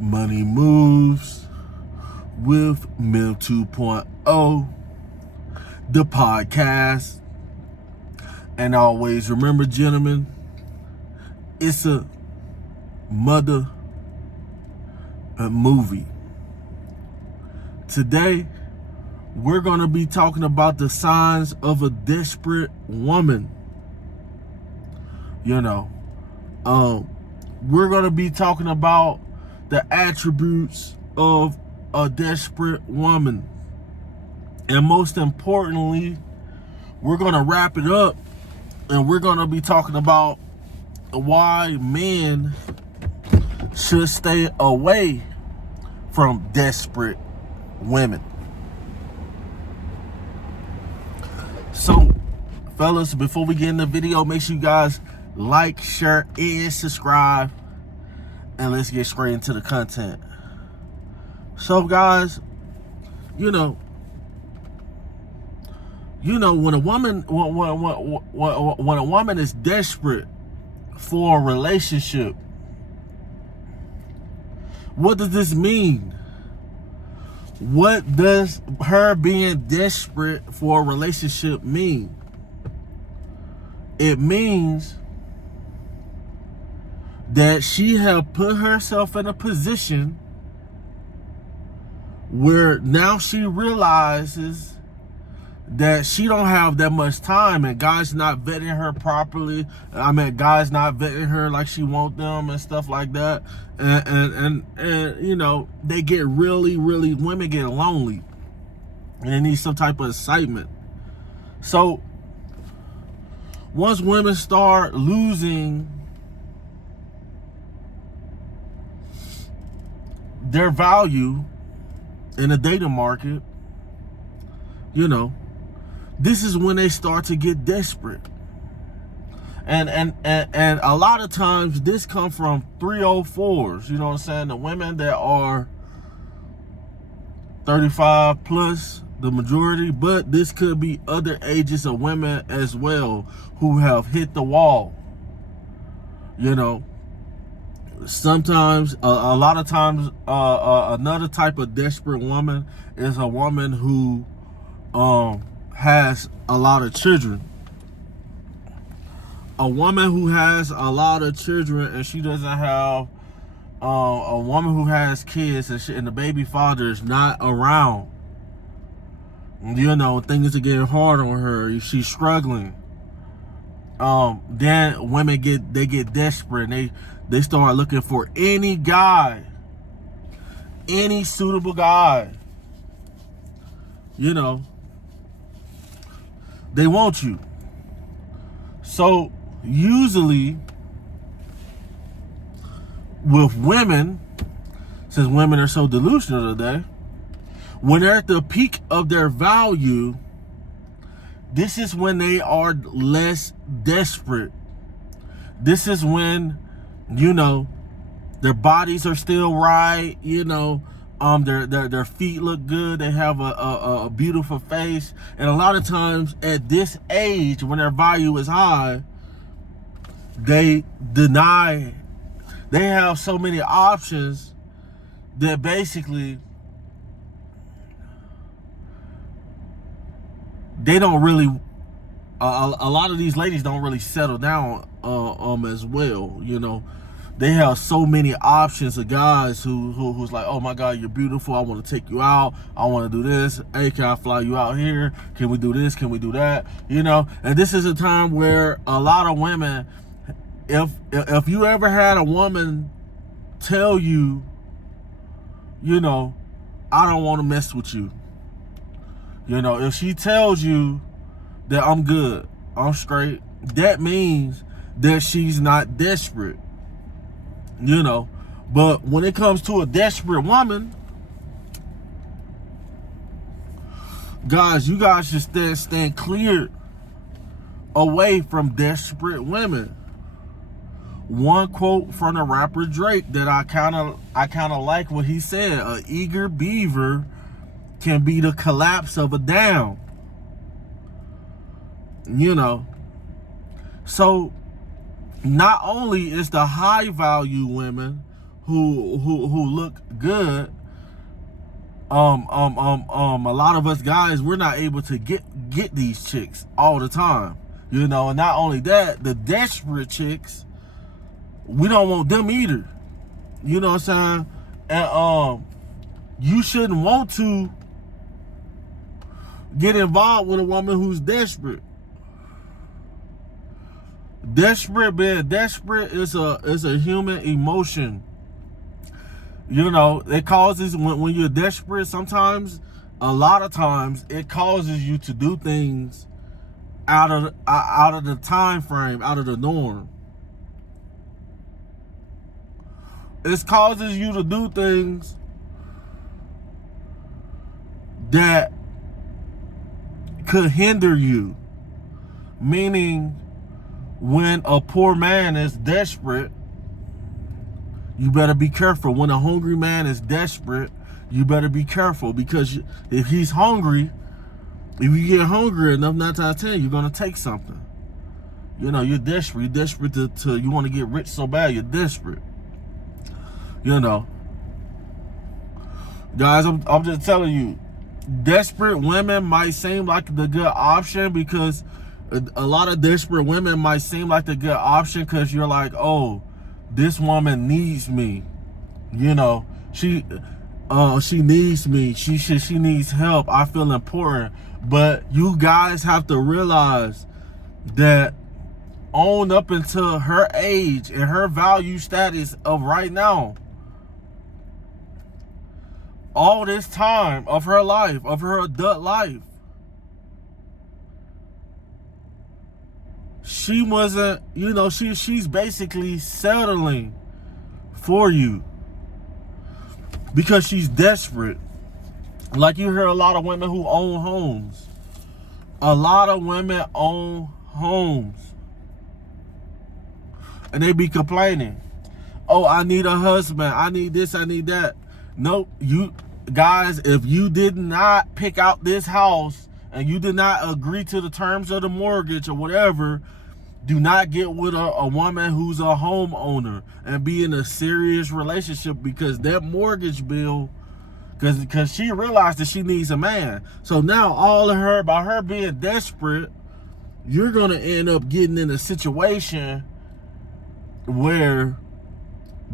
Money Moves with Mill 2.0, the podcast. And always remember, gentlemen, it's a movie. Today, we're going to be talking about the signs of a desperate woman. We're going to be talking about the attributes of a desperate woman. And most importantly, we're going to wrap it up and we're going to be talking about why men should stay away from desperate women. So, fellas, before we get in the video, make sure you guys like, share, and subscribe. And let's get straight into the content. So, guys, when a woman is desperate for a relationship, what does this mean? What does her being desperate for a relationship mean? It means that she have put herself in a position where now she realizes that she don't have that much time, and guys not vetting her properly. Guys not vetting her like she want them and stuff like that. And they get women get lonely and they need some type of excitement. So once women start losing their value in the dating market, this is when they start to get desperate. And a lot of times this come from 304s, you know what I'm saying? The women that are 35 plus, the majority, but this could be other ages of women as well who have hit the wall. Sometimes, a lot of times, another type of desperate woman is a woman who has a lot of children. A woman who has a lot of children and she doesn't have a woman who has kids and the baby father is not around. Things are getting hard on her. She's struggling. Then women get desperate and they start looking for any guy, any suitable guy. They want you. So usually with women, since women are so delusional today, when they're at the peak of their value, this is when they are less desperate. This is when, their bodies are still right, their feet look good, they have a beautiful face. And a lot of times at this age, when their value is high, they have so many options that basically they don't really, a lot of these ladies don't really settle down as well. They have so many options of guys who's like, oh my God, you're beautiful, I want to take you out, I want to do this, hey, can I fly you out here, can we do this, can we do that, and this is a time where a lot of women, if you ever had a woman tell you, I don't want to mess with you, if she tells you that I'm good, I'm straight, that means that she's not desperate. But when it comes to a desperate woman, guys, you guys should stand clear away from desperate women. One quote from the rapper Drake that I kind of like what he said: "A eager beaver can be the collapse of a dam." So not only is the high value women who look good, a lot of us guys, we're not able to get these chicks all the time, you know. And not only that, the desperate chicks, we don't want them either, you know what I'm saying? And you shouldn't want to get involved with a woman who's desperate. Being desperate is a human emotion. You know, it causes, when you're desperate, sometimes, a lot of times, it causes you to do things out of the time frame, out of the norm. It causes you to do things that could hinder you. Meaning, when a poor man is desperate, you better be careful. When a hungry man is desperate, you better be careful, because if he's hungry, if you get hungry enough, 9 times out of 10, you're gonna take something. You know, you're desperate. You're desperate to you want to get rich so bad. You're desperate. You know, guys, I'm just telling you, desperate women might seem like the good option, because a lot of desperate women might seem like the good option because you're like, oh, this woman needs me. You know, she needs me. She needs help. I feel important. But you guys have to realize that on up until her age and her value status of right now, all this time of her life, of her adult life, she wasn't, you know, she's basically settling for you because she's desperate. Like, you hear a lot of women who own homes. A lot of women own homes. And they be complaining. Oh, I need a husband. I need this, I need that. Nope. You guys, if you did not pick out this house and you did not agree to the terms of the mortgage or whatever, do not get with a woman who's a homeowner and be in a serious relationship, because that mortgage bill, because she realized that she needs a man. So now all of her, by her being desperate, you're going to end up getting in a situation where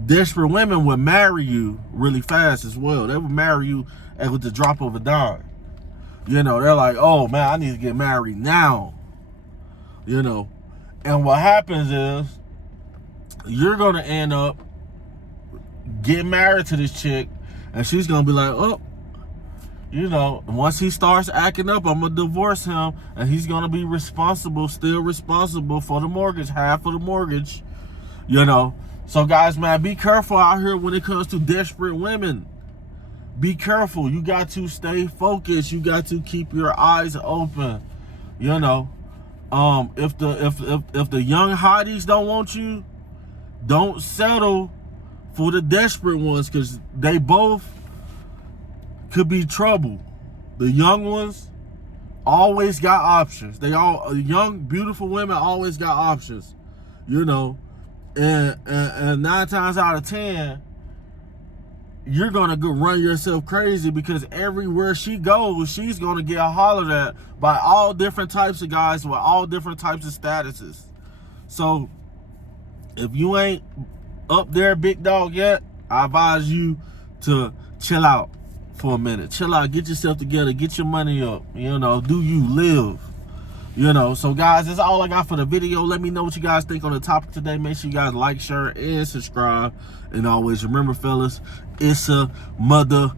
desperate women would marry you really fast as well. They would marry you at the drop of a dime. You know, they're like, oh man, I need to get married now. You know, and what happens is you're going to end up getting married to this chick, and she's going to be like, oh, you know, once he starts acting up, I'm going to divorce him, and he's going to be responsible, still responsible for the mortgage, half of the mortgage, you know. So guys, man, be careful out here when it comes to desperate women. Be careful. You got to stay focused. You got to keep your eyes open. You know, if the young hotties don't want you, don't settle for the desperate ones, because they both could be trouble. The young ones always got options. Young, beautiful women always got options. You know. And 9 times out of 10, you're gonna go run yourself crazy, because everywhere she goes, she's gonna get hollered at by all different types of guys with all different types of statuses. So if you ain't up there, big dog, yet, I advise you to chill out for a minute. Chill out, get yourself together, get your money up. You know, do you live? You know, so guys, that's all I got for the video. Let me know what you guys think on the topic today. Make sure you guys like, share, and subscribe. And always remember, fellas, it's a mother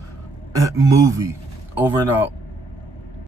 movie. Over and out.